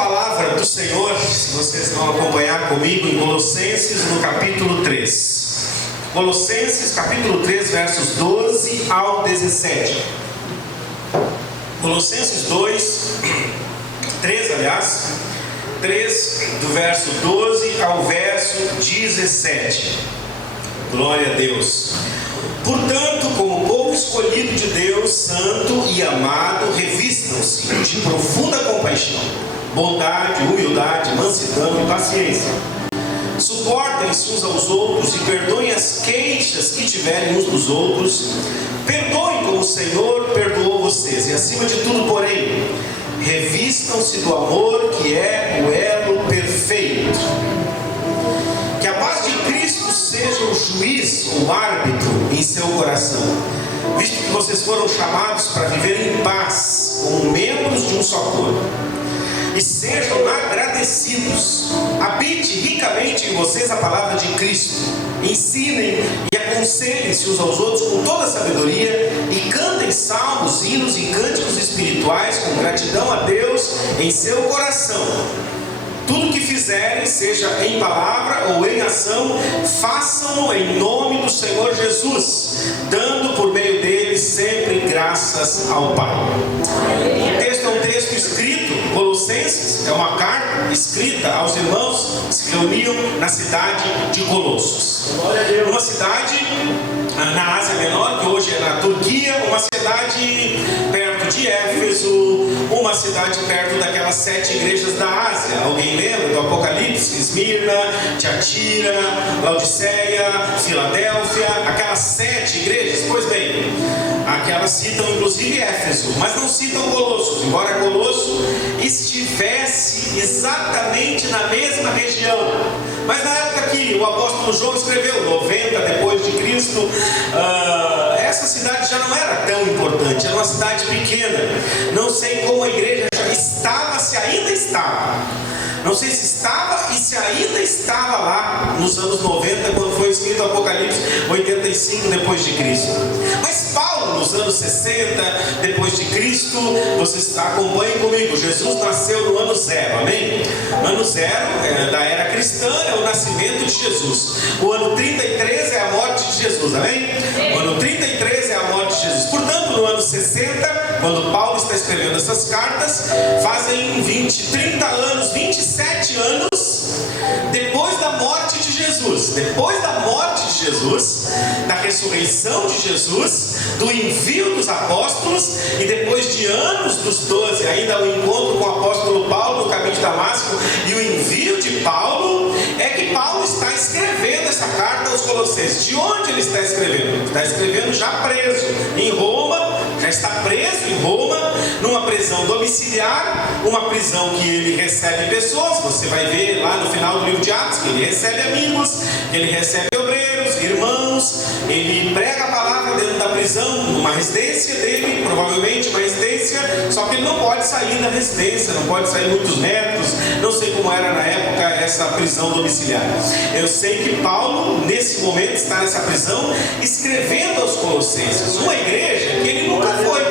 palavra do Senhor, se vocês vão acompanhar comigo, em Colossenses, no capítulo 3. Colossenses, capítulo 3, versos 12 ao 17. Colossenses 3, do verso 12 ao verso 17. Glória a Deus. Portanto, como povo escolhido de Deus, santo e amado, revistam-se de profunda compaixão, bondade, humildade, mansidão e paciência. Suportem-se uns aos outros e perdoem as queixas que tiverem uns dos outros. Perdoem como o Senhor perdoou vocês. E acima de tudo, porém, revistam-se do amor, que é o elo perfeito. Que a paz de Cristo seja o juiz, o árbitro em seu coração, visto que vocês foram chamados para viver em paz, como membros de um só corpo. E sejam agradecidos. Habite ricamente em vocês a palavra de Cristo. Ensinem e aconselhem-se uns aos outros com toda a sabedoria, e cantem salmos, hinos e cânticos espirituais com gratidão a Deus em seu coração. Tudo que fizerem, seja em palavra ou em ação, façam-no em nome do Senhor Jesus, dando por meio dele sempre graças ao Pai. O texto é um texto escrito, Colossenses é uma carta escrita aos irmãos que se reuniam na cidade de Colossos. Uma cidade na Ásia Menor, que hoje é na Turquia, uma cidade perto de Éfeso, uma cidade perto daquelas 7 igrejas da Ásia. Alguém lembra do Apocalipse? Esmirna, Tiatira, Laodiceia, Filadélfia, aquelas 7 igrejas. Pois bem, aquelas citam inclusive Éfeso, mas não citam Colossos, embora Colosso estivesse exatamente na mesma região. Mas na época que o apóstolo João escreveu, 90 depois de Cristo, essa cidade já não era tão importante, era uma cidade pequena. Não sei como a igreja já estava, se ainda estava. Não sei se estava e se ainda estava lá nos anos 90, quando foi escrito o Apocalipse, 85 depois de Cristo. Mas Paulo, nos anos 60 depois de Cristo, vocês acompanhem comigo, Jesus nasceu no ano 0, amém? Ano 0 da era cristã é o nascimento de Jesus. O ano 33 é a morte de Jesus, amém? O ano 33 é a morte de Jesus. Portanto, no ano 60, quando Paulo está escrevendo essas cartas, fazem 30 anos, 27 anos depois da morte de Jesus. Depois da morte de Jesus, da ressurreição de Jesus, do envio dos apóstolos, e depois de anos dos 12, ainda o encontro com o apóstolo Paulo no caminho de Damasco e o envio de Paulo, é que Paulo está escrevendo essa carta aos Colossenses. De onde ele está escrevendo? Está escrevendo já preso em Roma. Já está preso em Roma, numa prisão domiciliar, uma prisão que ele recebe pessoas. Você vai ver lá no final do livro de Atos que ele recebe amigos, que ele recebe obreiros, irmãos, ele prega a palavra dentro da prisão, numa residência dele, provavelmente uma residência, só que ele não pode sair da residência, não pode sair muitos metros. Não sei como era na época essa prisão domiciliar. Eu sei que Paulo, nesse momento, está nessa prisão, escrevendo aos Colossenses, uma igreja que ele nunca foi,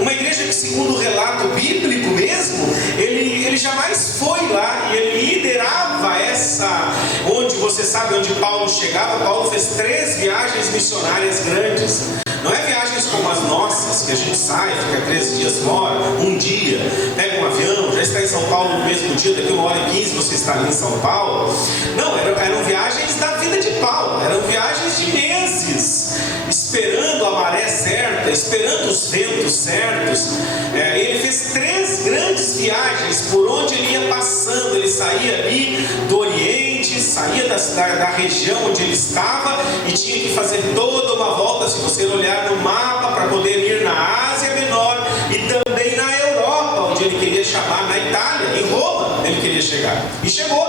uma igreja que, segundo o relato bíblico mesmo, ele jamais foi lá, e ele liderava essa, onde você sabe onde Paulo chegava. Paulo fez 3 viagens missionárias grandes. Não é viagens como as nossas, que a gente sai, fica 13 dias fora, um dia, pega um avião, já está em São Paulo no mesmo dia, daqui 1h15 você está ali em São Paulo. Não, eram viagens da vida de Paulo, eram viagens de meses, esperando a maré certa, esperando os ventos certos. Ele fez 3 grandes viagens por onde ele ia passando. Ele saía ali do Oriente, saía da região onde ele estava e tinha que fazer toda uma volta, se você olhar no mapa, para poder ir na Ásia Menor e também na Europa, onde ele queria chamar, na Itália, em Roma ele queria chegar, e chegou.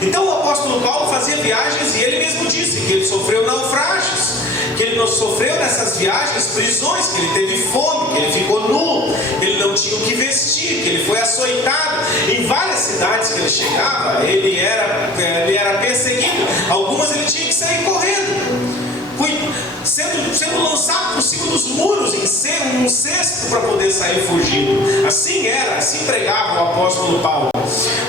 Então o apóstolo Paulo fazia viagens, e ele mesmo disse que ele sofreu naufrágios, que ele não sofreu nessas viagens prisões, que ele teve fome, que ele ficou nu, que ele não tinha o que vestir, que ele foi açoitado. Em várias cidades que ele chegava, ele era perseguido. Algumas ele tinha que sair correndo. sendo lançado por cima dos muros em um cesto para poder sair fugindo. Assim pregava o apóstolo Paulo.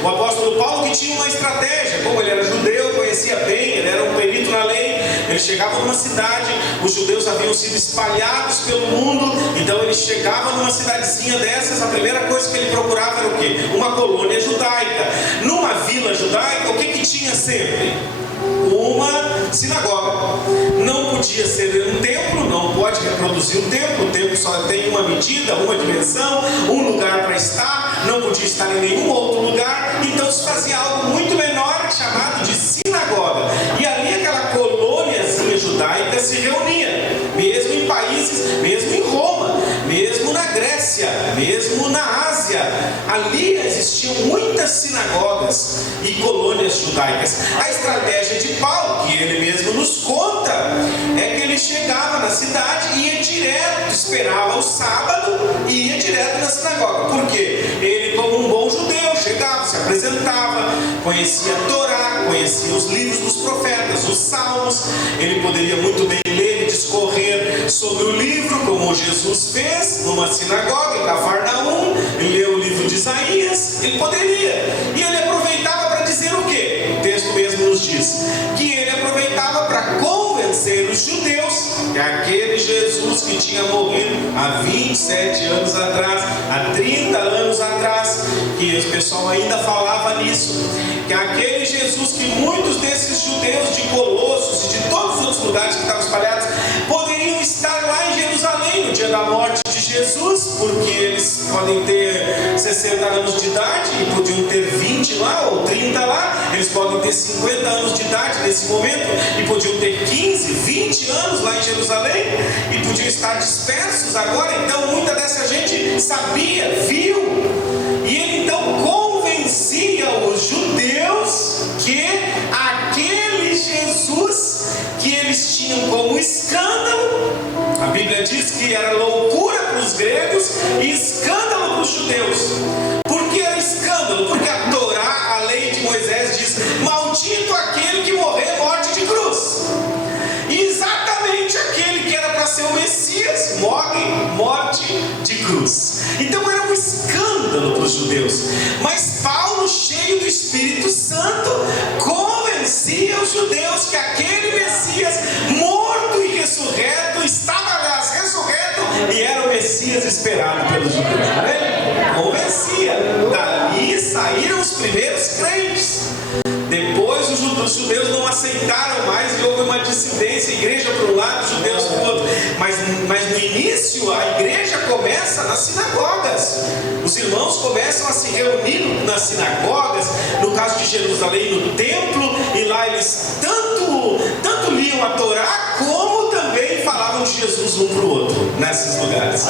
O apóstolo Paulo, que tinha uma estratégia, como ele era judeu, conhecia bem, ele era um perito na lei. Ele chegava numa cidade, os judeus haviam sido espalhados pelo mundo, então ele chegava numa cidadezinha dessas, a primeira coisa que ele procurava era o quê? Uma colônia judaica. Numa vila judaica, o que tinha sempre? Uma sinagoga. Não podia ser um templo, não pode reproduzir um templo. O templo só tem uma medida, uma dimensão, um lugar para estar, não podia estar em nenhum outro lugar. Então se fazia algo muito menor, chamado de sinagoga. E ali aquela colôniazinha judaica se reunia, mesmo em países, mesmo em Roma, mesmo na Grécia, mesmo na Ásia. Ali existiam muitas sinagogas e colônias judaicas. A estratégia de Paulo, que ele mesmo nos conta, é que ele chegava na cidade e ia direto, esperava o sábado e ia direto na sinagoga. Por quê? Ele, como um bom judeu, chegava, se apresentava, conhecia a Torá, conhecia os livros dos profetas, os salmos. Ele poderia muito bem ler e discorrer sobre o livro, como Jesus fez numa sinagoga em Cafarnaum. Ele leu o livro de Isaías, ele poderia. E ele aproveitava para dizer o quê? O texto mesmo nos diz que ele aproveitava para convencer os judeus que aquele Jesus que tinha morrido há 27 anos atrás, há 30 anos atrás, que o pessoal ainda falava nisso, que aquele Jesus que muitos desses judeus de Colossos e de todos os outros lugares que estavam espalhados poderiam estar lá em Jerusalém no dia da morte de Jesus, porque eles podem ter 60 anos de idade e podiam ter 20 lá ou 30 lá, eles podem ter 50 anos de idade nesse momento e podiam ter 15, 20 anos lá em Jerusalém e podiam estar dispersos agora. Então muita dessa gente sabia, viu, e ele então convencia os judeus que aquele Jesus que eles tinham como escândalo, a Bíblia diz que era loucura para os gregos e escândalo para os judeus. Por que era escândalo? Porque a Torá, a lei de Moisés, diz: maldito aquele que morrer morte de cruz. E exatamente aquele que era para ser o Messias morre morte de cruz. Então era um escândalo para os judeus. Mas Paulo, cheio do Espírito Santo, convencia os judeus que aquele Messias morto e ressurreto estava, aliás, ressurreto, e era o Messias esperado pelos judeus. Convencia. Dali saíram os primeiros crentes. Depois os judeus não aceitaram mais e houve uma dissidência, igreja para um lado, judeus para o outro. Mas no início a igreja começa nas sinagogas. Os irmãos começam a se reunir nas sinagogas, no caso de Jerusalém, no templo, e lá eles tanto liam a Torá, como também falavam de Jesus um para o outro, nesses lugares.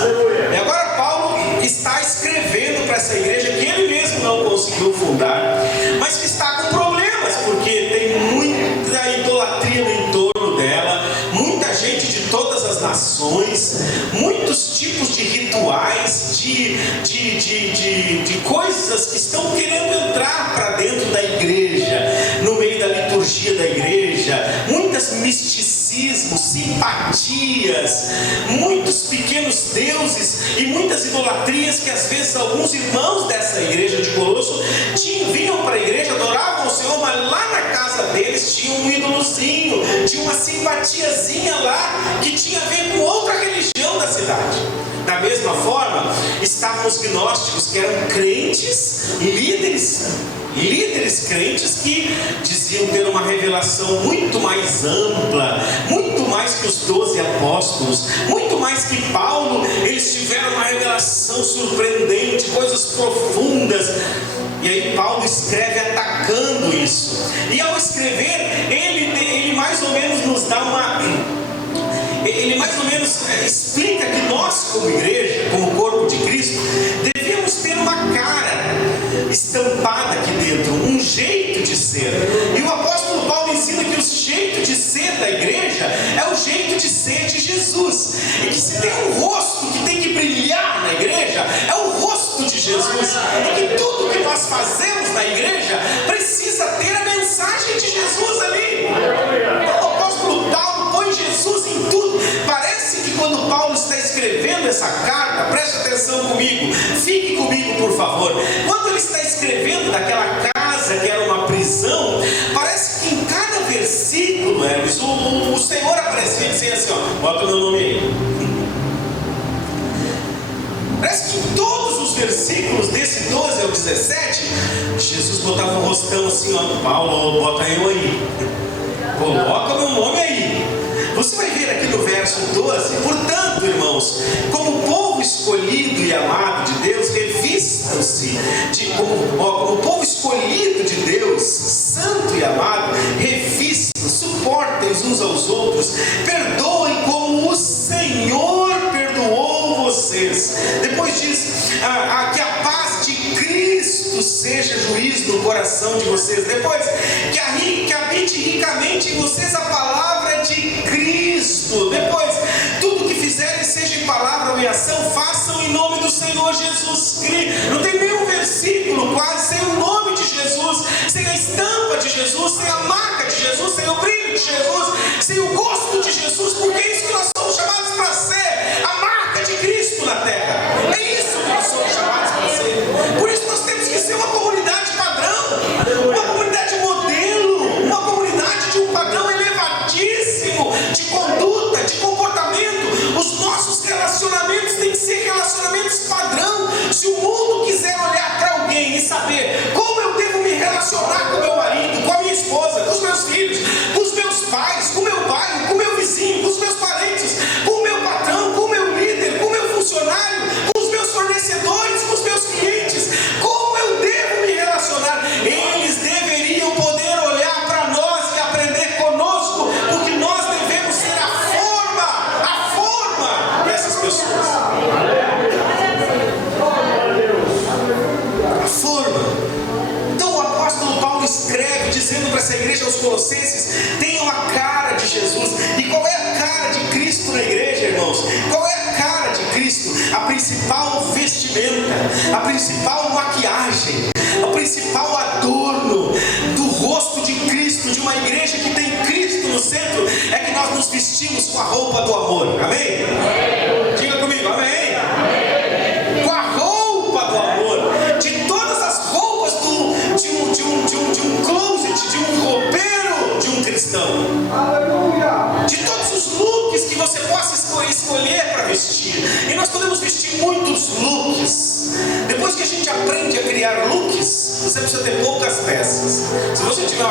E agora Paulo está escrevendo para essa igreja que ele mesmo não conseguiu fundar, mas que está com problemas, porque tem muita idolatria no entorno dela, muita gente de todas as nações, muitos tipos de rituais, de coisas que estão querendo entrar para dentro da igreja, no meio da liturgia da igreja, muitos misticismos, simpatias, muitos pequenos deuses e muitas idolatrias que às vezes alguns irmãos dessa igreja de Colosso vinham para a igreja, adoravam o Senhor, mas lá na casa deles tinha um ídolozinho, tinha uma simpatiazinha lá que tinha a ver com outra religião da cidade. Da mesma forma, estavam os gnósticos, que eram crentes, líderes crentes que diziam ter uma revelação muito mais ampla, muito mais que os 12 apóstolos, muito mais que Paulo. Eles tiveram uma revelação surpreendente, coisas profundas. E aí Paulo escreve atacando isso. E ao escrever, ele mais ou menos nos dá ele mais ou menos explica que nós, como igreja, como corpo de Cristo, devemos ter uma cara estampada aqui dentro, um jeito de ser. E o apóstolo Paulo ensina que o jeito de ser da igreja é o jeito de ser de Jesus. E que se tem um rosto que tem que brilhar na igreja, é o rosto de Jesus. E que tudo que nós fazemos na igreja precisa ter a mensagem de Jesus ali. Então o apóstolo Paulo põe Jesus essa carta, preste atenção comigo, fique comigo por favor. Quando ele está escrevendo daquela casa que era uma prisão, parece que em cada versículo, Hermes, o Senhor aparecia dizendo assim, ó, bota o meu nome aí. Parece que em todos os versículos, desse 12 ao 17, Jesus botava um rostão assim, ó, Paulo, bota eu aí, coloca meu nome aí. Você vai ver aqui no verso 12, portanto, irmãos, como povo escolhido e amado de Deus, revistam-se, como povo escolhido de Deus, santo e amado, revistam, suportem uns aos outros, perdoem como o Senhor perdoou vocês. Depois diz, que a paz de Cristo seja juiz no coração de vocês. Depois, que habite ricamente em vocês a palavra de Cristo. Depois, tudo que fizerem, seja em palavra ou em ação, façam em nome do Senhor Jesus Cristo. Não tem nenhum versículo quase sem o nome de Jesus, sem a estampa de Jesus, sem a marca de Jesus, sem o brilho de Jesus, sem o gosto de Jesus, porque é isso que nós somos chamados para ser, a marca de Cristo na terra. É isso que nós somos chamados para ser. Por isso nós temos que ser uma comunidade padrão, uma comunidade modelo, uma comunidade de um padrão elevadíssimo de conduta, de comportamento. Os nossos relacionamentos têm que ser relacionamentos padrão. Se o mundo quiser olhar para alguém e saber como eu devo me relacionar com meu marido, com a minha esposa, com os meus filhos, com os meus pais, com o meu bairro, com o meu vizinho, com os meus parentes, com o meu patrão, com o meu líder, com o meu funcionário, com os meus fornecedores, com os meus clientes, como eu devo me relacionar, eles deveriam poder olhar para nós e aprender conosco, porque nós devemos ser a forma dessas pessoas. A forma. Então o apóstolo Paulo escreve dizendo para essa igreja, aos Colossenses, tenham a cara de Jesus. E qual é a cara de Cristo na igreja, irmãos? Qual é a cara de Cristo? A principal vestimenta, a principal maquiagem, o principal adorno do rosto de Cristo, de uma igreja que tem Cristo no centro, é que nós nos vestimos com a roupa do amor. Amém? Diga comigo, amém? Com a roupa do amor. De todas as roupas de um closet, de um roupeiro, de um cristão. De todos os looks que você possa escolher para vestir. E nós podemos vestir muitos looks. Depois que a gente aprende a criar looks, você precisa ter poucas peças. Se você tiver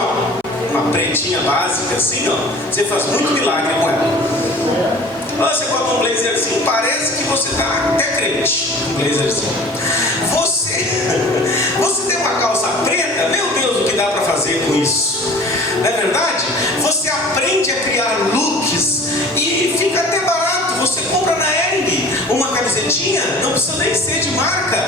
uma pretinha básica assim, ó, você faz muito milagre com ela. Ou você bota um blazerzinho, parece que você está até crente. Um blazerzinho. Você tem uma calça preta, meu Deus, o que dá para fazer com isso? Não é verdade? Você aprende a criar looks e fica até barato. Você compra na Ering uma camisetinha, não precisa nem ser de marca,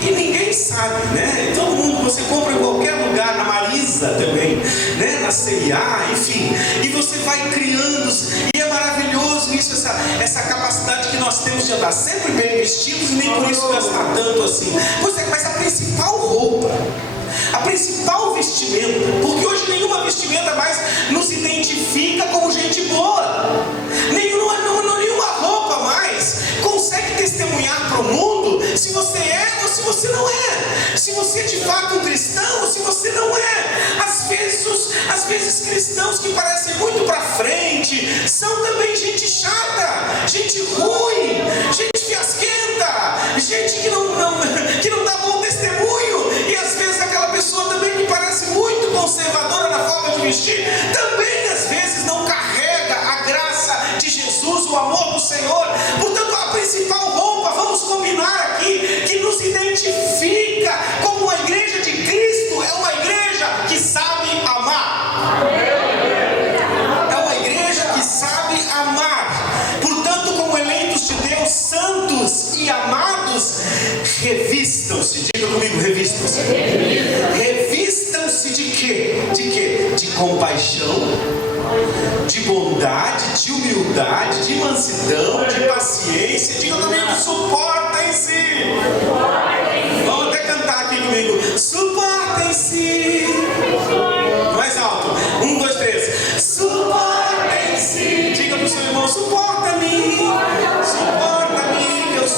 e ninguém sabe, né? Todo mundo, você compra em qualquer lugar, na Marisa também, né? Na C&A, enfim, e você vai criando, e é maravilhoso isso, essa capacidade que nós temos de andar sempre bem vestidos e nem por isso gastar tanto assim. Pois é, mas a principal roupa, a principal vestimenta, porque hoje nenhuma vestimenta mais nos identifica como gente boa, nenhuma roupa mais consegue testemunhar para o mundo se você é ou se você não é, se você é de fato um cristão ou se você não é. Às vezes cristãos que parecem muito para frente são também gente chata, gente ruim, gente fiasquenta, gente que não dá bom testemunho. E às vezes aquela pessoa também que parece muito conservadora na forma de vestir, também às vezes não carrega a graça de Jesus, o amor do Senhor. Portanto, a principal roupa, vamos combinar aqui, que nos identifica como uma igreja de Cristo, é uma igreja que sabe amar. É uma igreja que sabe amar. Portanto, como eleitos de Deus, santos e amados, revistam-se. Diga comigo, revistam-se. Revistam-se de quê? De quê? De compaixão, de bondade, de humildade, de mansidão, de paciência. Diga comigo, suportem-se. Vamos até cantar aqui comigo. Suportem-se. Mais alto. 1, 2, 3. Suportem-se. Diga para o seu irmão, suporta-me. Suporta-me, que eu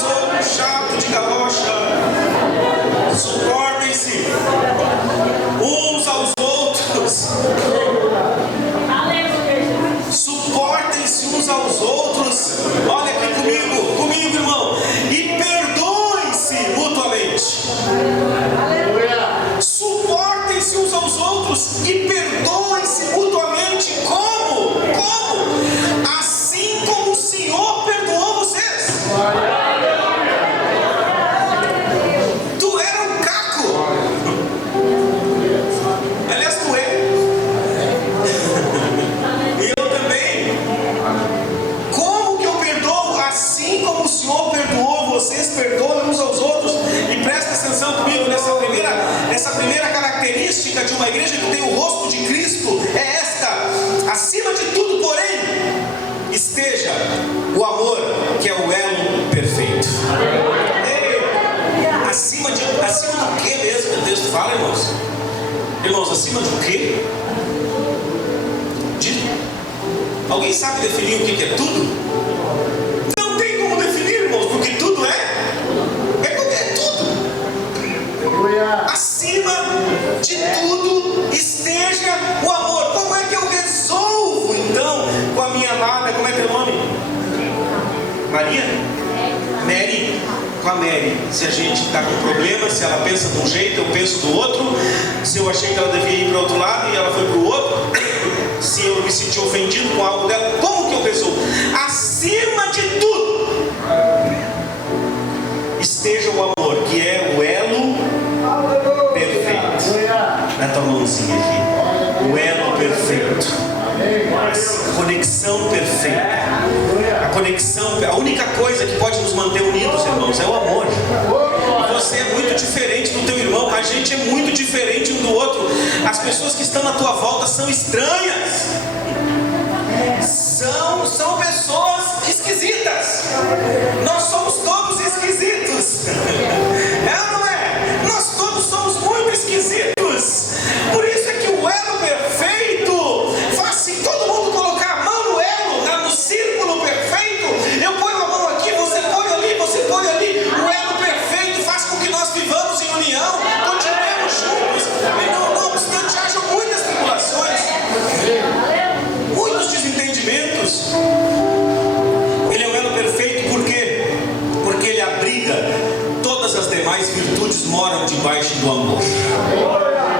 irmãos. Suportem-se uns aos outros. Olha aqui comigo, irmão. E perdoem-se mutuamente. Suportem-se uns aos outros e perdoem-se mutuamente. Como? Assim como o Senhor perdoou vocês. Tu era um caco. Aliás, tu é. E eu também. Como que eu perdoo? Assim como o Senhor perdoou vocês, perdoem uns aos outros. E presta atenção comigo nessa primeira característica de uma igreja que tem o rosto de Cristo. É esta: acima de tudo, porém, esteja o amor, que é o elo perfeito. Acima do que mesmo que o texto fala, irmãos? Irmãos, acima do que? Alguém sabe definir o que é tudo? Não tem como definir, irmãos, porque tudo é tudo. Acima de tudo esteja o amor. Como é que eu resolvo então com a minha amada? Como é que é o nome? Maria? Mary. Com a Mary. Se a gente está com problema, se ela pensa de um jeito, eu penso do outro. Se eu achei que ela devia ir para o outro lado e ela foi para o outro. Se eu me senti ofendido com algo dela, como que eu resolvo? Acima de tudo esteja o amor, que é o elo perfeito. Na tua mãozinha aqui, o elo perfeito, a conexão perfeita. A única coisa que pode nos manter unidos, irmãos, é o amor. Você é muito diferente do teu irmão, a gente é muito diferente um do outro. As pessoas que estão na tua volta são estranhas, são pessoas esquisitas. Nós somos todos esquisitos. É ou não é? Nós todos somos muito esquisitos. Por isso é que o elo perfeito faz se todo mundo colocar a mão no elo, no círculo perfeito. Eu ponho a mão aqui, você põe ali, você põe ali. O elo perfeito faz com que nós vivamos em união, continuemos juntos. E não obstante, hajam muitas tribulações, muitos desentendimentos. Ele é o elo perfeito, por quê? Porque ele abriga todas as demais virtudes, moram debaixo do amor.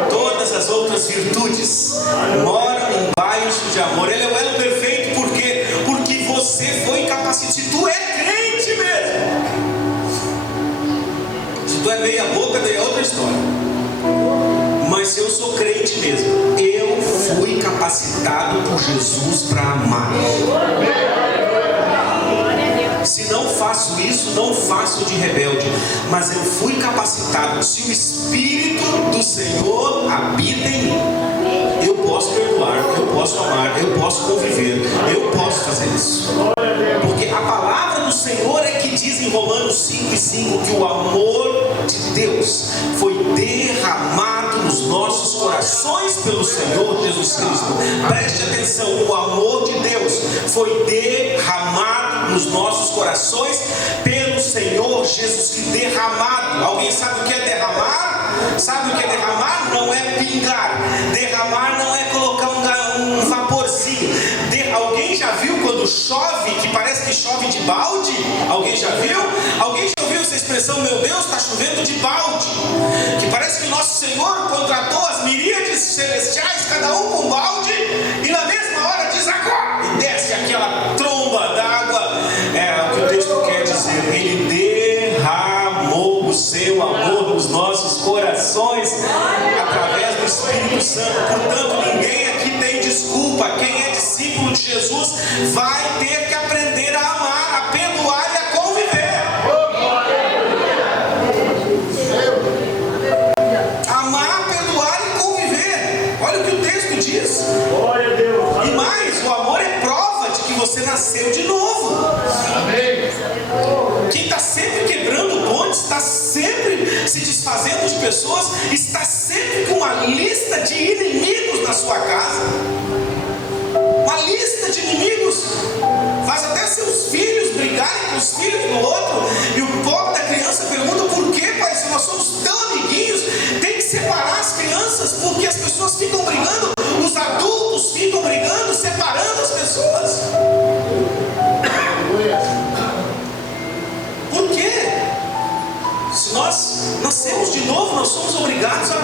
Todas as outras virtudes moram embaixo de amor. Ele é o elo perfeito, por quê? Porque você foi capacitado. Se tu é crente mesmo, se tu é meia boca, daí é outra história. Mas se eu sou crente mesmo, eu fui capacitado por Jesus para amar. Se não faço isso, não faço de rebelde, mas eu fui capacitado. Se o Espírito do Senhor habita em mim, eu posso perdoar, eu posso amar, eu posso conviver, eu posso fazer isso. Porque a palavra do Senhor é que diz em Romanos 5:5 que o amor de Deus foi derramado nos nossos corações pelo Senhor Jesus Cristo. Preste atenção, o amor de Deus foi derramado nos nossos corações pelo Senhor Jesus Cristo. Derramado. Alguém sabe o que é derramar? Sabe o que é derramar? Não é pingar. Derramar não é colocar um vaporzinho. Alguém já viu quando chove, que parece que chove de balde? Alguém já viu? Alguém já ouviu essa expressão, meu Deus, está chovendo de balde? Que parece que nosso Senhor contratou as miríades celestiais, cada um com balde, e na mesma hora diz agora, e desce aquela tromba d'água. É o que o texto quer dizer. Ele derramou o seu amor nos nossos corações através do Espírito Santo. Portanto, ninguém aqui tem desculpa. Quem é discípulo de Jesus vai ter que aprender a amar, a perdoar e a conviver. Amar, perdoar e conviver. Olha o que o texto diz. E mais, o amor é prova de que você nasceu de novo. Quem está sempre quebrando pontes, está sempre se desfazendo de pessoas, está sempre com uma lista de inimigos na sua casa. Uma lista de inimigos. Faz até seus filhos brigarem com os filhos do outro. E o pobre da criança pergunta: por que, pai, se nós somos tão amiguinhos, tem que separar as crianças porque as pessoas ficam brigando Os adultos ficam brigando, separando as pessoas. Por quê? Se nós nascemos de novo, nós somos obrigados a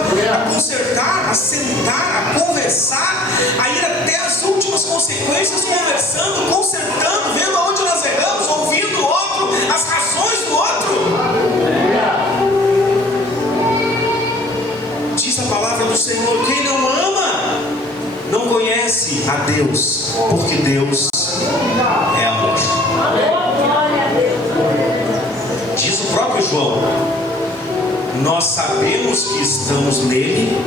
consertar, a sentar, a conversar, a ir até as últimas consequências, conversando, consertando, vendo aonde nós erramos, ouvindo o outro, as razões do outro. Diz a palavra do Senhor: quem não ama não conhece a Deus, porque Deus é amor. Diz o próprio João: nós sabemos que estamos nele,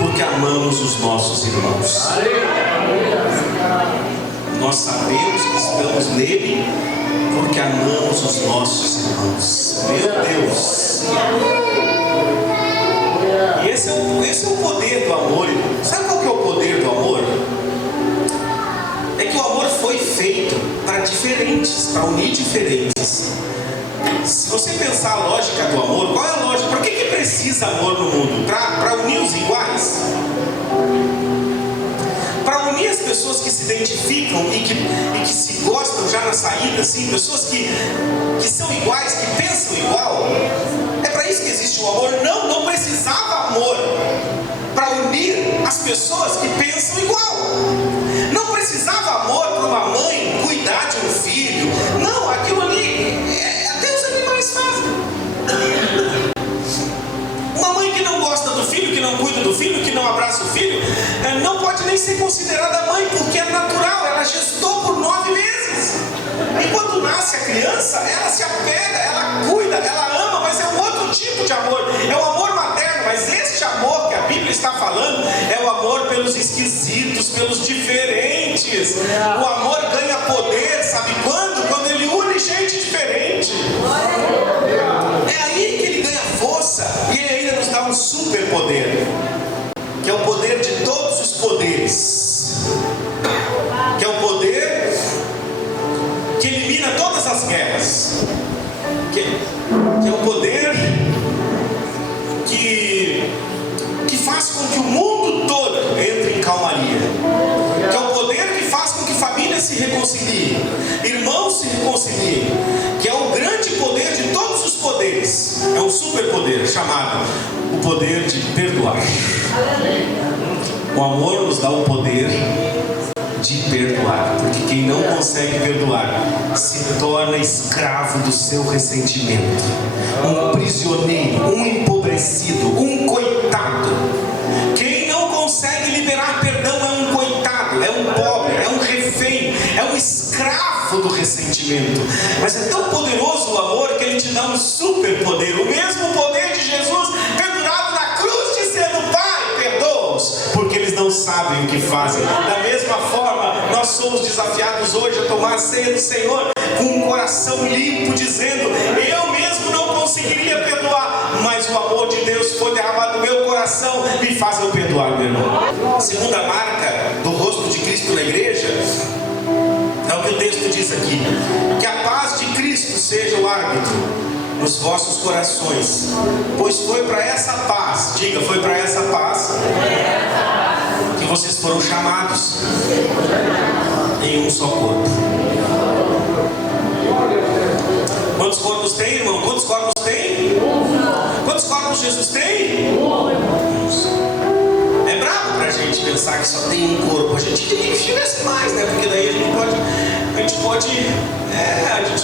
porque amamos os nossos irmãos. Nós sabemos que estamos nele, porque amamos os nossos irmãos. Meu Deus! E esse é o poder do amor. Sabe qual que é o poder do amor? É que o amor foi feito para diferentes, para unir diferentes. Se você pensar a lógica do amor, qual é a lógica? Por que precisa amor no mundo? Para unir os iguais? Para unir as pessoas que se identificam e que se gostam já na saída, assim, pessoas que são iguais, que pensam igual. É para isso que existe o amor. Não precisava amor para unir as pessoas que pensam igual. Não precisava amor para uma mãe cuidar de um filho. Não, aquilo ali até os animais fazem. Uma mãe que não gosta do filho, que não cuida do filho, que não abraça o filho, não pode nem ser considerada mãe, porque é natural, ela gestou por 9 meses. E quando nasce a criança, ela se apega, ela cuida, ela ama, mas é um outro tipo de amor. É o amor materno, mas este amor que a Bíblia está falando é o amor pelos esquisitos, pelos diferentes. O amor ganha poder, sabe quando? Quando ele une gente diferente. É aí que ele ganha força. E ele ainda nos dá um super poder, que é o poder de todos os poderes, que é o poder que elimina todas as guerras, que é o poder que faz com que o mundo todo entre em calmaria, que é o poder que faz com que famílias se reconciliem, irmãos se reconciliem, que é o grande poder de todos os poderes. É um superpoder chamado o poder de perdoar. O amor nos dá o poder de perdoar, porque quem não consegue perdoar se torna escravo do seu ressentimento, um prisioneiro, um empobrecido, um coitado. Quem não consegue liberar perdão é um coitado, é um pobre, é um refém, é um escravo do ressentimento. Mas é tão poderoso o amor que ele te dá um superpoder, o mesmo poder de Jesus pendurado na cruz, dizendo: Pai, perdoa-os, porque eles não sabem o que fazem. Da mesma forma, nós somos desafiados hoje a tomar a ceia do Senhor com um coração limpo, dizendo: eu mesmo não conseguiria perdoar, mas o amor de Deus foi derramado no meu coração, me faz eu perdoar, meu irmão. A segunda marca do rosto de Cristo na igreja é o que o texto diz aqui: que a paz de Cristo seja o árbitro nos vossos corações, pois foi para essa paz, diga, foi para essa paz que vocês foram chamados em um só corpo. Quantos corpos tem, irmão? Quantos corpos tem? Quantos corpos Jesus tem? É bravo pra gente pensar que só tem um corpo. A gente queria que tivesse mais, né? Porque daí a gente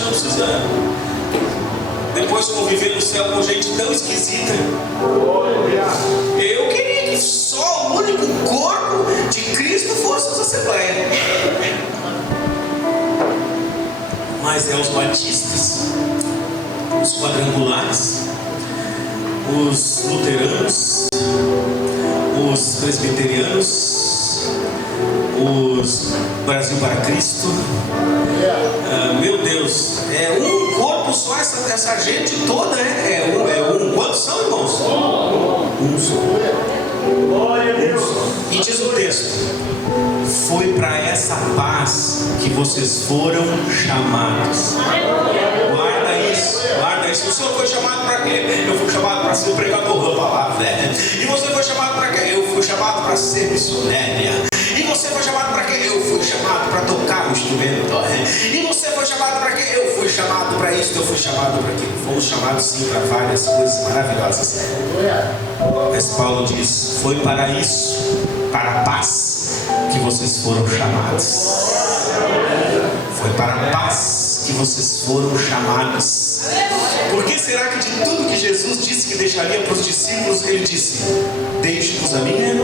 não precisa depois conviver no céu com gente tão esquisita. Eu queria que só o único corpo de Cristo fosse os Assembleia. Mas é os batistas, os quadrangulares, os luteranos, os presbiterianos, os Brasil para Cristo. Meu Deus, é um corpo só, essa gente toda é um. Quantos são, irmãos? Um só. Glória a Deus. E diz o texto: foi para essa paz que vocês foram chamados. Guarda isso, guarda isso. O Senhor foi chamado para quê? Eu fui chamado para ser o pregador da palavra. E você foi chamado para quê? Eu fui foi chamado para ser missionária. E você foi chamado para quê? Eu fui chamado para tocar o instrumento. E você foi chamado para quê? Eu fui chamado para isso, eu fui chamado para aquilo. Fomos chamados sim para várias coisas maravilhosas. Mas Paulo diz: foi para isso, para a paz, que vocês foram chamados. Foi para a paz que vocês foram chamados. Por que será que de tudo que Jesus disse que deixaria para os discípulos, ele disse: deixe-vos a minha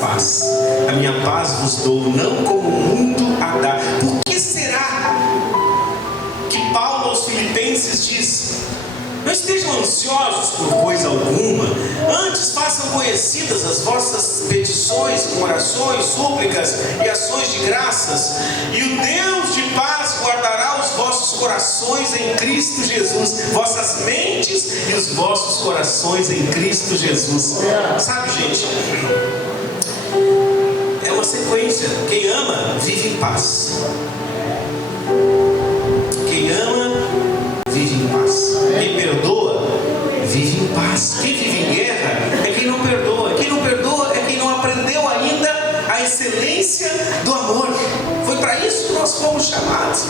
paz, a minha paz vos dou, não como o mundo a dá. Por que será que Paulo aos Filipenses diz: não estejam ansiosos por coisa alguma, antes façam conhecidas as vossas petições com orações, súplicas e ações de graças, e o Deus de paz guardará os vossos corações em Cristo Jesus, vossas mentes e os vossos corações em Cristo Jesus. Sabe, gente, é uma sequência. Quem ama vive em paz. Quem ama vive em paz. Quem perdoa vive em paz. Quem vive em guerra é quem não perdoa. Quem não perdoa é quem não aprendeu ainda a excelência do amor. Foi para isso que nós fomos chamados.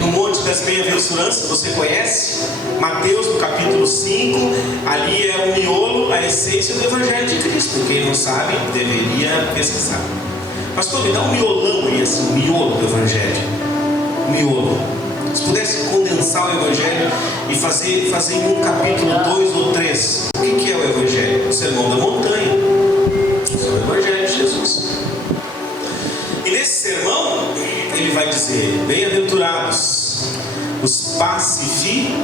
No Monte das Bem-aventuranças, você conhece? Mateus, no capítulo 5, ali é o miolo, a essência do Evangelho de Cristo. Quem não sabe, deveria pesquisar. Pastor, me dá um miolão aí, assim, o miolo do Evangelho. O miolo. Se pudesse condensar o Evangelho e fazer em um capítulo, 2 ou 3, o que é o Evangelho? O Sermão da Montanha. Isso é o Evangelho de Jesus. E nesse sermão, ele vai dizer: bem-aventurados os pacificadores,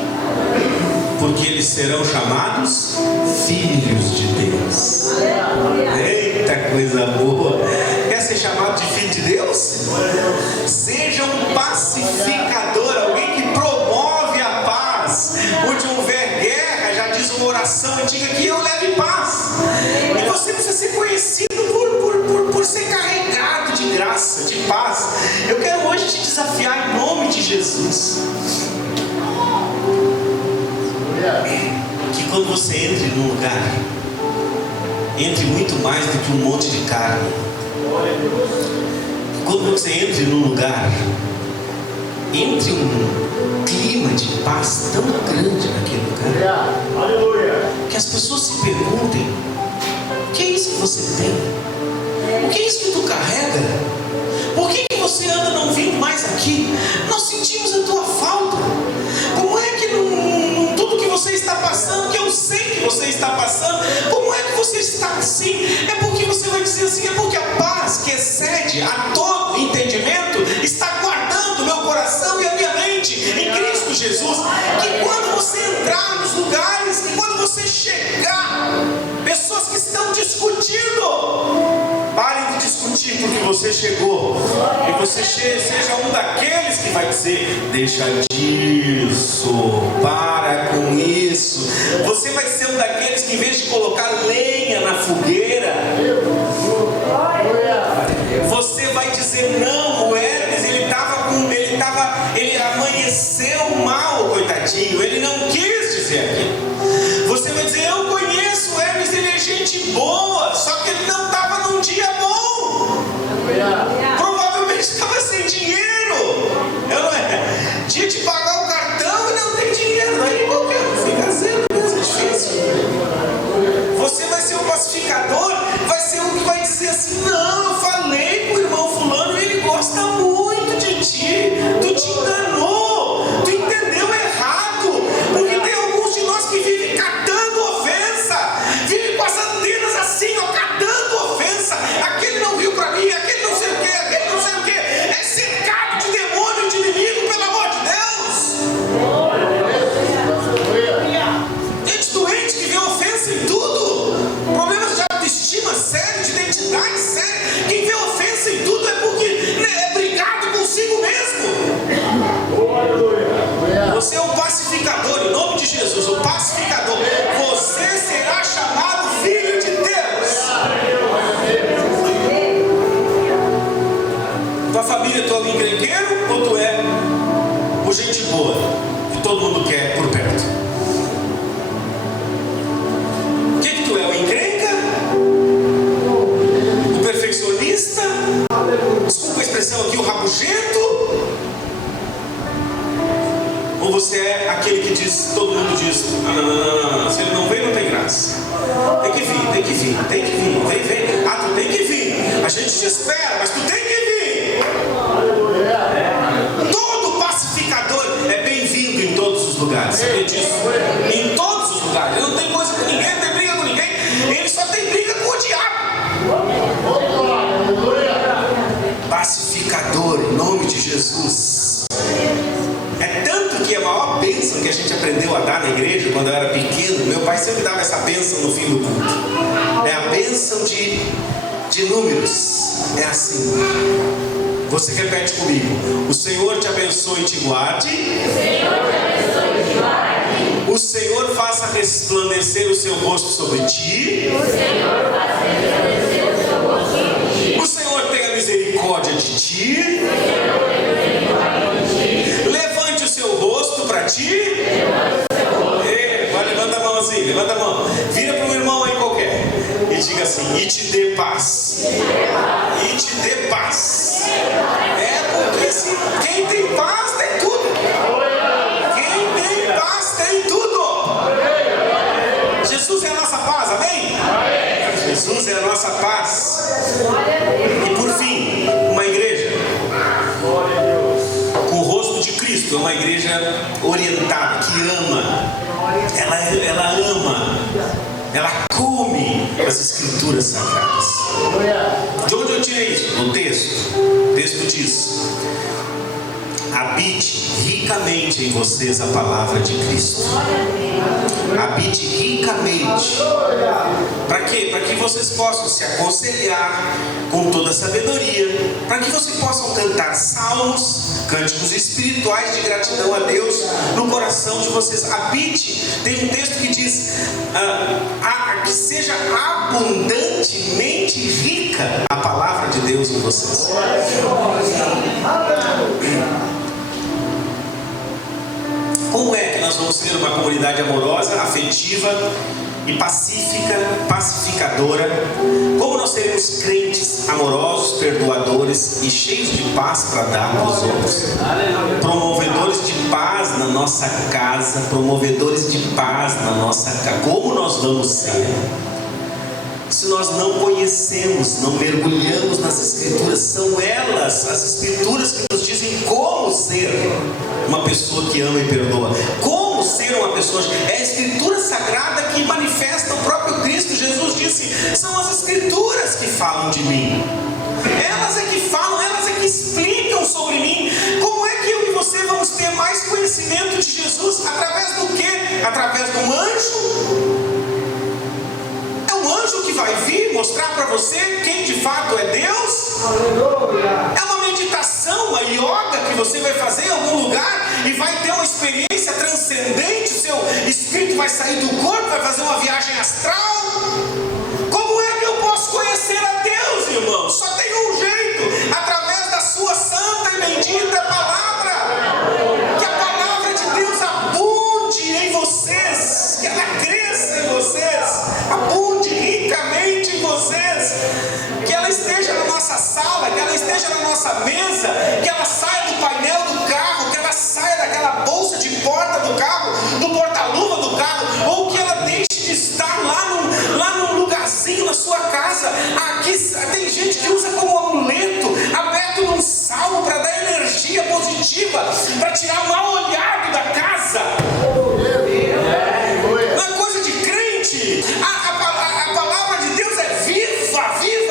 porque eles serão chamados filhos de Deus. Eita, coisa boa! Quer ser chamado de filho de Deus? Seja um pacificador, alguém que promove a paz. Onde houver guerra, já diz uma oração antiga, que eu leve paz. E você precisa ser conhecido por ser carregado de graça, de paz. Eu quero hoje te desafiar em nome de Jesus, que quando você entre num lugar, entre muito mais do que um monte de carne. Quando você entre num lugar, entre um clima de paz tão grande naquele lugar, que as pessoas se perguntem: o que é isso que você tem? O que é isso que tu carrega? Por que você anda não vindo mais aqui? Nós sentimos a tua falta. Como é que tudo que você está passando, que eu sei que você está passando, como é que você está assim? É porque você vai dizer assim: é porque a paz que excede a todo entendimento está guardando meu coração e a minha mente em Cristo Jesus. Que quando você entrar nos lugares, que quando você chegar, pessoas que estão discutindo, parem de discutir porque você chegou. E você seja um daqueles que vai dizer: deixa disso, para com isso. Você vai ser um daqueles que, em vez de colocar lenha na fogueira, você vai dizer: não, o Hermes, ele amanheceu mal, coitadinho, ele não quis dizer aquilo. Você vai dizer: eu conheço o Hermes, ele é gente boa, só que ele não estava num dia bom. Provavelmente estava sem dinheiro. Dia de pagar o cartão e não tem dinheiro. Aí fica zero, é difícil. Você vai ser um pacificador, vai ser um que vai dizer assim: não, eu falei com o irmão fulano, ele gosta muito de ti, tu te enganou, tu entendeu errado, porque tem alguns de nós que vivem catando ofensa, vivem com as antenas assim, ó, catando ofensa. Aquele não viu pra mim, aquele não sei o que, aquele não sei o que. É cercado de demônio, de inimigo, pelo amor de Deus. Gente doente que vê ofensa em tudo, problemas de autoestima sério, de identidade séria, vir, vem. Ah, tu tem que vir. A gente te espera, mas tu tem que vir. Todo pacificador é bem-vindo em todos os lugares. Sabia disso? Em todos os lugares. Ele não tem coisa com ninguém, não tem briga com ninguém. Ele só tem briga com o diabo. Pacificador, em nome de Jesus. É tanto que a maior bênção que a gente aprendeu a dar na igreja quando eu era pequeno, meu pai sempre dava essa bênção no fim do culto. É a bênção de números. É assim. Você repete comigo: o Senhor te abençoe e te guarde. O Senhor faça resplandecer o seu rosto sobre ti. O Senhor tenha misericórdia de ti. Levante o seu rosto para ti. Vai, levanta a mão assim, levanta a mão. Vira para um irmão aí qualquer e diga assim: e te dê paz. E te dê paz. Porque se quem tem paz tem tudo. Quem tem paz tem tudo. Jesus é a nossa paz, amém? Jesus é a nossa paz. E por fim, uma igreja com o rosto de Cristo é uma igreja orientada, que ama. Ela ama. Ela come as escrituras sagradas. De onde eu tirei isso? No texto. O texto diz: habite ricamente em vocês a palavra de Cristo. Habite ricamente. Para quê? Para que vocês possam se aconselhar com toda a sabedoria. Para que vocês possam cantar salmos, cânticos espirituais de gratidão a Deus no coração de vocês. Habite. Tem um texto que diz: que seja abundantemente rica a palavra de Deus em vocês. Como é que nós vamos ser uma comunidade amorosa, afetiva e pacificadora? Como nós seremos crentes amorosos, perdoadores e cheios de paz para dar para os outros? Promovedores de paz na nossa casa, promovedores de paz na nossa casa. Como nós vamos ser? Se nós não conhecemos, não mergulhamos nas Escrituras, são elas, as Escrituras, que nos dizem como ser uma pessoa que ama e perdoa. Como ser uma pessoa? É a Escritura Sagrada que manifesta o próprio Cristo. Jesus disse: são as Escrituras que falam de mim. Elas é que falam, elas é que explicam sobre mim. Como é que eu e você vamos ter mais conhecimento de Jesus? Através do quê? Através de um anjo? Um anjo que vai vir mostrar para você quem de fato é Deus? É uma meditação, uma yoga que você vai fazer em algum lugar e vai ter uma experiência transcendente. O seu espírito vai sair do corpo, vai fazer uma viagem astral. Como é que eu posso conhecer a Deus, irmão? Só tem um jeito: através da sua santa e bendita palavra. Que a palavra de Deus abunde em vocês, que ela cresça em vocês, abunde ricamente em vocês, que ela esteja na nossa sala, que ela esteja na nossa mesa, que ela saia do painel do carro, que ela saia daquela bolsa de porta do carro, do porta-luva do carro, ou que ela deixe de estar lá num lugarzinho na sua casa. Aqui tem gente que usa como amuleto, aberto num salmo para dar energia positiva, para tirar o mal olhado da casa. Não é coisa de crente. A palavra de Deus é viva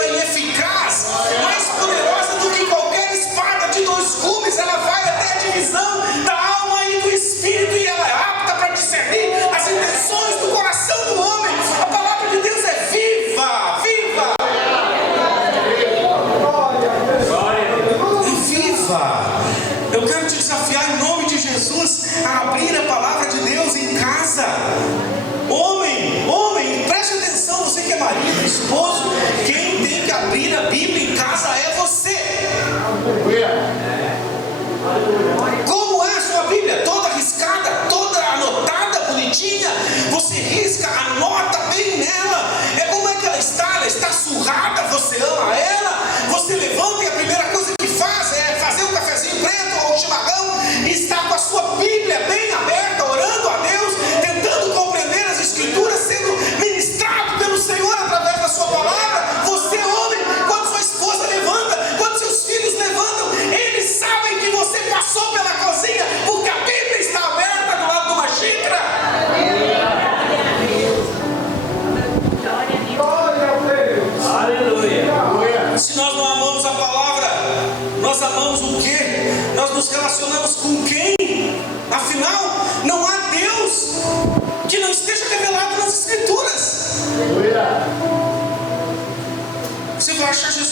e eficaz, mais poderosa do que qualquer espada de dois gumes. Ela vai até a divisão da alma e do espírito, e ela é apta para discernir as intenções do coração do homem. A palavra de Deus é viva. Eu quero te desafiar em nome de Jesus a abrir a palavra de Deus em casa. Homem, preste atenção, você que é marido, esposo, quem tem que abrir a Bíblia em casa é você. Como é a sua Bíblia? Toda riscada, toda anotada, bonitinha. Você risca, anota bem nela. Como é que ela está? Ela está surrada, você ama ela. Você levanta e a primeira coisa que faz é fazer um cafezinho preto ou um chimarrão e está com a sua Bíblia bem aberta, orando a Deus, tentando compreender as Escrituras, sendo ministrado pelo Senhor através da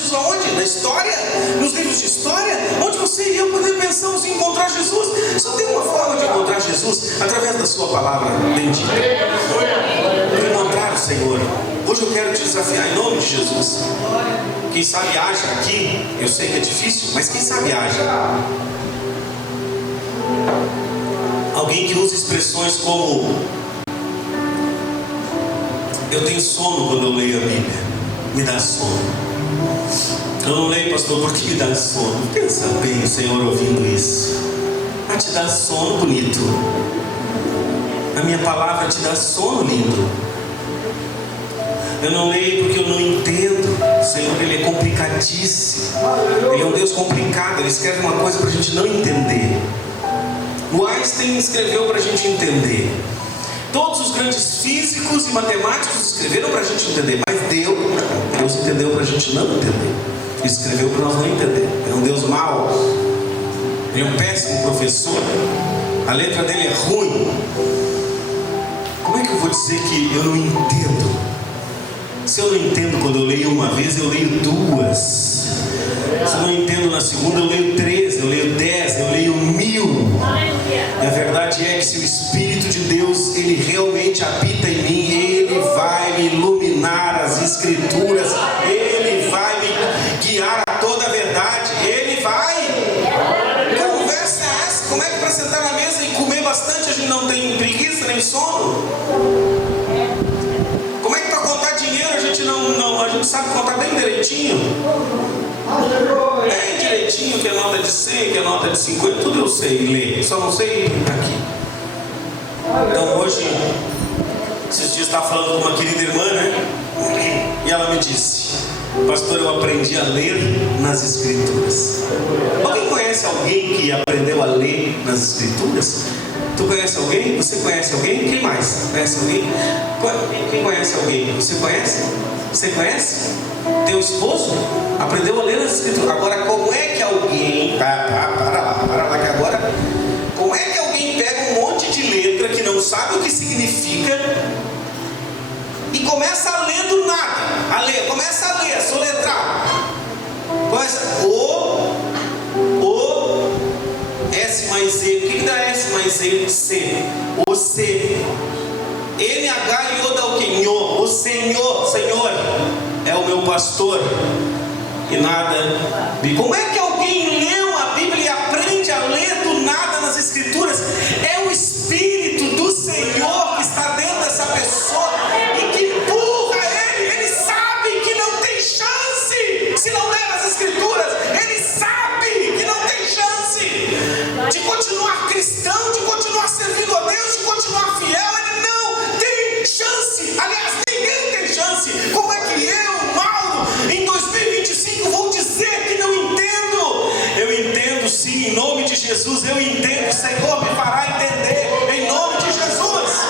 Jesus aonde? Na história? Nos livros de história? Onde você e eu poder pensamos em encontrar Jesus? Só tem uma forma de encontrar Jesus, através da sua palavra bendita. Encontrar o Senhor. Hoje eu quero te desafiar em nome de Jesus. Quem sabe haja aqui, eu sei que é difícil, mas quem sabe haja alguém que usa expressões como: eu tenho sono quando eu leio a Bíblia, me dá sono. Eu não leio, pastor, porque me dá sono. Pensa bem, o Senhor ouvindo isso. Ah, te dá sono, bonito. A minha palavra te dá sono, lindo. Eu não leio porque eu não entendo. O Senhor, Ele é complicadíssimo. Ele é um Deus complicado. Ele escreve uma coisa para a gente não entender. O Einstein escreveu para a gente entender. Todos os grandes físicos e matemáticos escreveram para a gente entender. Mas Deus entendeu para a gente não entender. Ele escreveu para nós não entender. É um Deus mau. Ele é um péssimo professor. A letra dele é ruim. Como é que eu vou dizer que eu não entendo? Se eu não entendo quando eu leio uma vez, eu leio duas. Se eu não entendo na segunda, eu leio 3, eu leio 10, eu leio 1000. E a verdade é que se o Espírito de Deus, Ele realmente habita em mim, Ele vai me iluminar as Escrituras, Ele vai me guiar a toda a verdade, Ele vai. Que conversa é essa? Como é que para sentar na mesa e comer bastante a gente não tem preguiça nem sono? Como é que para contar dinheiro a gente não sabe contar bem direitinho? Bem direitinho, que é nota de 100, que é nota de 50, tudo eu sei ler, só não sei aqui. Então hoje, esses dias estava falando com uma querida irmã, né? E ela me disse: pastor, eu aprendi a ler nas Escrituras. Alguém conhece alguém que aprendeu a ler nas Escrituras? Tu conhece alguém? Você conhece alguém? Quem mais? Conhece alguém? Quem conhece alguém? Você conhece? Você conhece? Teu esposo aprendeu a ler nas Escrituras. Agora, como é que alguém... Para lá que agora... Como é que alguém pega um monte de letra que não sabe o que significa e começa a ler do nada? Começa a ler, soletrar. Começa S mais E. O que dá S mais E? C. O C. NH e O dá o quê? Nho. O Senhor é o meu pastor e nada. Como é que alguém leu a Bíblia e aprende a ler do nada nas Escrituras? É o Espírito do Senhor que está dentro dessa pessoa e que empurra ele. Ele sabe que não tem chance se não ler as Escrituras. Ele sabe que não tem chance de continuar cristão, de continuar servindo a Deus, de continuar fiel. Ele não tem chance. Aliás, ninguém tem chance. Como é que eu, Mauro, em 2025 vou dizer que não entendo? Eu entendo sim, em nome de Jesus. Eu entendo, o Senhor me fará entender, em nome de Jesus.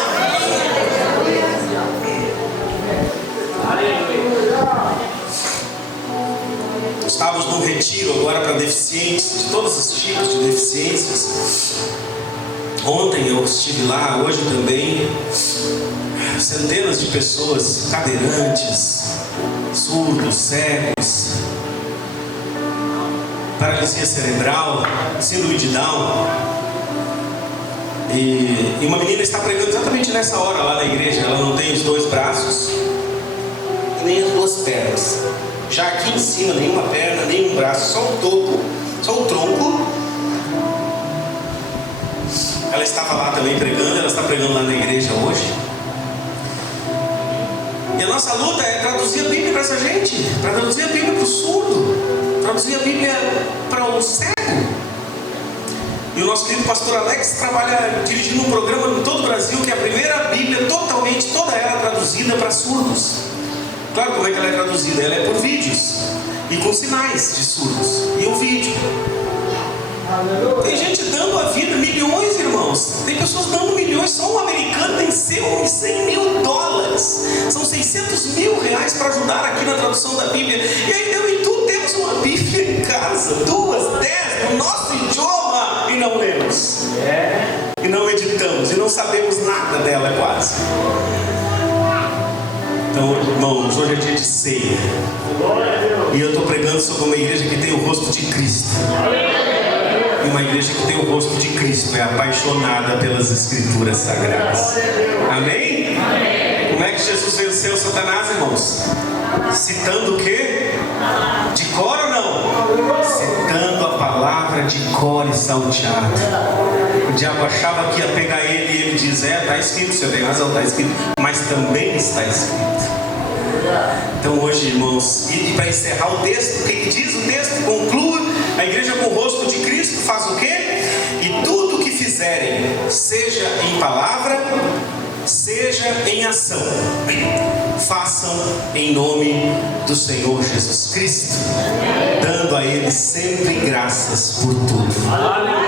Estávamos num retiro agora para deficientes, de todos os tipos de deficiências. Ontem eu estive lá, hoje também. Centenas de pessoas, cadeirantes, surdos, cegos, paralisia cerebral, síndrome de Down. E uma menina está pregando exatamente nessa hora lá na igreja. Ela não tem os 2 braços e nem as 2 pernas. Já aqui em cima, nenhuma perna, nenhum braço, só um toco, só um tronco. Ela estava lá também pregando, ela está pregando lá na igreja hoje. E a nossa luta é traduzir a Bíblia para essa gente, para traduzir a Bíblia para o surdo, traduzir a Bíblia para o cego. E o nosso querido pastor Alex trabalha dirigindo um programa em todo o Brasil, que é a primeira Bíblia totalmente, toda ela traduzida para surdos. Claro, como é que ela é traduzida? Ela é por vídeos e com sinais de surdos e um vídeo. Tem gente dando a vida, milhões, irmãos. Tem pessoas dando milhões. Só um americano tem 100 mil dólares. São 600 mil reais para ajudar aqui na tradução da Bíblia. E aí eu e tu temos uma Bíblia em casa, 2, 10, no nosso idioma, e não lemos. E não editamos, e não sabemos nada dela quase. Então, irmãos, hoje é dia de ceia. E eu estou pregando eu sou de uma igreja que tem o rosto de Cristo. E uma igreja que tem o rosto de Cristo é apaixonada pelas Escrituras Sagradas. Amém? Como é que Jesus venceu Satanás, irmãos? Citando o quê? De cor ou não? Citando a palavra de cor e salteado. O diabo achava que ia pegar ele e ele diz: está escrito, você tem razão, está escrito. Mas também está escrito. Então hoje, irmãos, e para encerrar o texto, o que diz o texto? Conclua: a igreja com o rosto de Cristo faz o quê? E tudo o que fizerem, seja em palavra, seja em ação, façam em nome do Senhor Jesus Cristo, dando a Ele sempre graças por tudo.